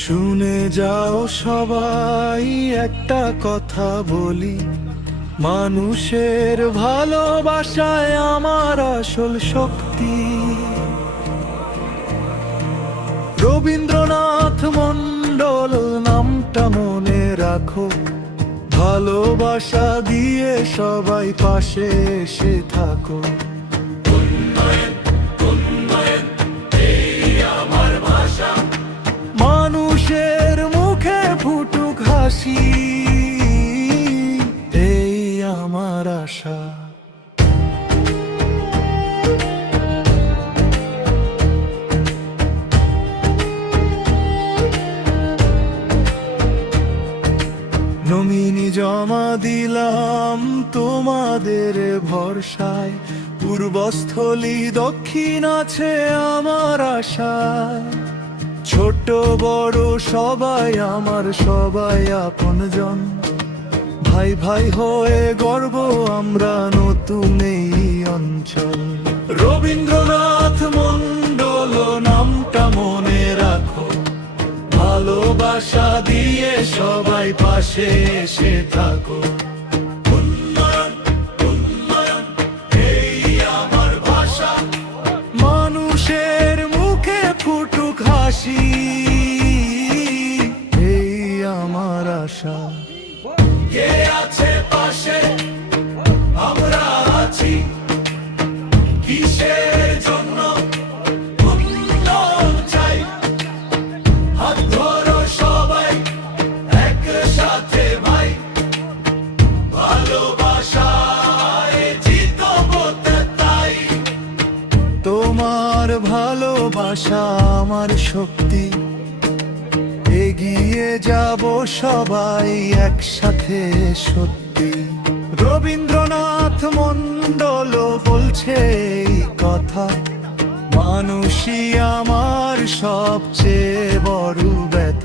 শুনে যাও সবাই, একটা কথা বলি, মানুষের ভালোবাসায় আমার আসল শক্তি। রবীন্দ্রনাথ মণ্ডল নামটা মনে রাখো, ভালোবাসা দিয়ে সবাই পাশে এসে থাকো। মানুষের মুখে ফুটুক হাসি, এই আমার আশা। নমিনি জমা দিলাম তোমাদের ভরসায়, পূর্বস্থলী দক্ষিণ আছে আমার আশায়। ছোট বড় সবাই আমার, সবাই আপনজন, ভাই ভাই হয়ে গর্ব আমরা নতুন এই অঞ্চল। রবীন্দ্রনাথ মণ্ডল নামটা মনে রাখো, ভালোবাসা দিয়ে সবাই পাশে এসে থাকো। উন্নয়ন উন্নয়ন এই আমার ভাষা, মানুষের মুখে ফুটুক হাসি, এই আমার আশা। কে আছে পাশে, আমরা আছি, কিসের জন্য উন্নয়ন চাই। হাত ধরো সবাই একসাথে ভাই, ভালোবাসায় জিতবো তাই। তোমার ভালোবাসা আমার শক্তি, এগিয়ে যাব সবাই একসাথে সত্যি। রবীন্দ্রনাথ মণ্ডল বলছে এই কথা, মানুষই আমার সবচেয়ে বড় ব্যথা।